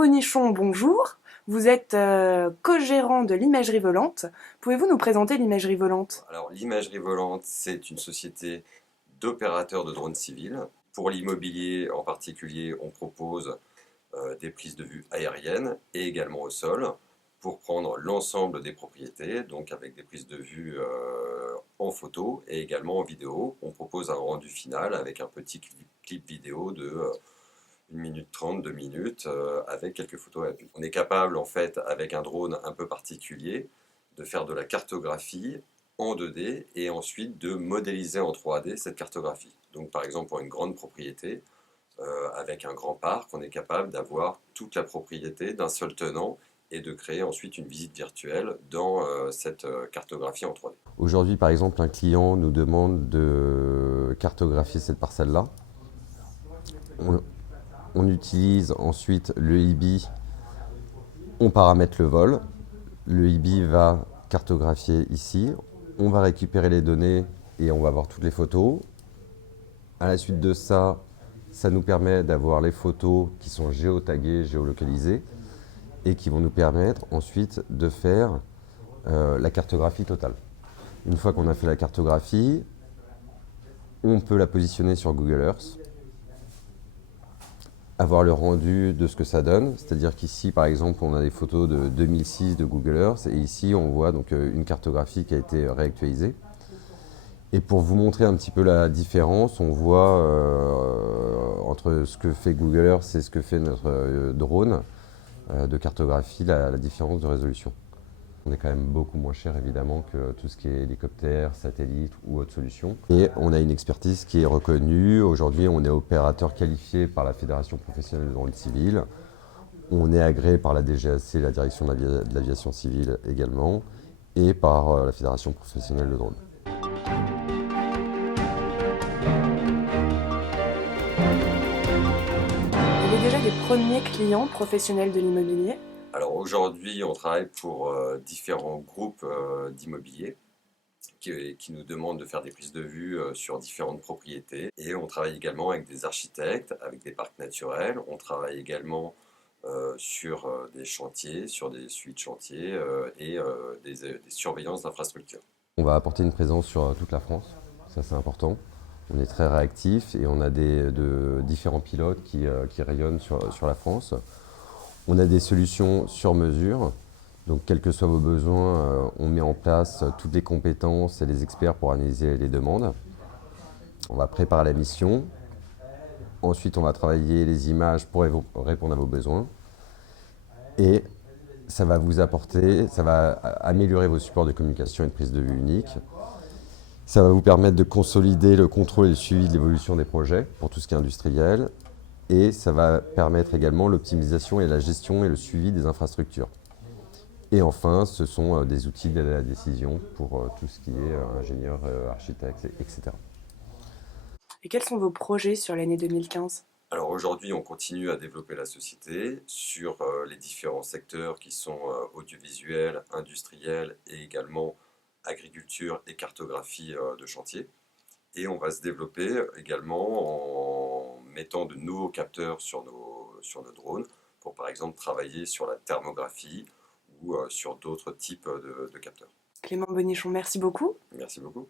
Bonichon, bonjour. Vous êtes co-gérant de l'imagerie volante. Pouvez-vous nous présenter l'imagerie volante? Alors, l'imagerie volante, c'est une société d'opérateurs de drones civils. Pour l'immobilier en particulier, on propose des prises de vue aériennes et également au sol pour prendre l'ensemble des propriétés, donc avec des prises de vue en photo et également en vidéo. On propose un rendu final avec un petit clip vidéo de 1 minute 30, 2 minutes, avec quelques photos à vue. On est capable, en fait, avec un drone un peu particulier, de faire de la cartographie en 2D et ensuite de modéliser en 3D cette cartographie. Donc, par exemple, pour une grande propriété, avec un grand parc, on est capable d'avoir toute la propriété d'un seul tenant et de créer ensuite une visite virtuelle dans cette cartographie en 3D. Aujourd'hui, par exemple, un client nous demande de cartographier cette parcelle-là. On utilise ensuite le IBI, on paramètre le vol. Le IBI va cartographier ici. On va récupérer les données et on va voir toutes les photos. À la suite de ça, ça nous permet d'avoir les photos qui sont géotaguées, géolocalisées et qui vont nous permettre ensuite de faire la cartographie totale. Une fois qu'on a fait la cartographie, on peut la positionner sur Google Earth, avoir le rendu de ce que ça donne. C'est-à-dire qu'ici, par exemple, on a des photos de 2006 de Google Earth et ici, on voit donc une cartographie qui a été réactualisée. Et pour vous montrer un petit peu la différence, on voit entre ce que fait Google Earth et ce que fait notre drone de cartographie, la différence de résolution. On est quand même beaucoup moins cher évidemment que tout ce qui est hélicoptère, satellite ou autre solution. Et on a une expertise qui est reconnue. Aujourd'hui, on est opérateur qualifié par la Fédération professionnelle de drone civil. On est agréé par la DGAC, la Direction de l'aviation civile également, et par la Fédération professionnelle de drone. Vous avez déjà des premiers clients professionnels de l'immobilier? Alors aujourd'hui, on travaille pour différents groupes d'immobilier qui nous demandent de faire des prises de vue sur différentes propriétés. Et on travaille également avec des architectes, avec des parcs naturels. On travaille également sur des chantiers, sur des suites chantiers et des surveillances d'infrastructures. On va apporter une présence sur toute la France, ça c'est important. On est très réactif et on a différents pilotes qui rayonnent sur la France. On a des solutions sur mesure, donc quels que soient vos besoins, on met en place toutes les compétences et les experts pour analyser les demandes. On va préparer la mission. Ensuite, on va travailler les images pour répondre à vos besoins. Et ça va vous apporter, ça va améliorer vos supports de communication et de prise de vue unique. Ça va vous permettre de consolider le contrôle et le suivi de l'évolution des projets pour tout ce qui est industriel. Et ça va permettre également l'optimisation et la gestion et le suivi des infrastructures. Et enfin, ce sont des outils d'aide à la décision pour tout ce qui est ingénieur, architecte, etc. Et quels sont vos projets sur l'année 2015? Alors aujourd'hui, on continue à développer la société sur les différents secteurs qui sont audiovisuels, industriels et également agriculture et cartographie de chantier. Et on va se développer également en mettant de nouveaux capteurs sur nos drones pour par exemple travailler sur la thermographie ou sur d'autres types de capteurs. Clément Bonichon, merci beaucoup. Merci beaucoup.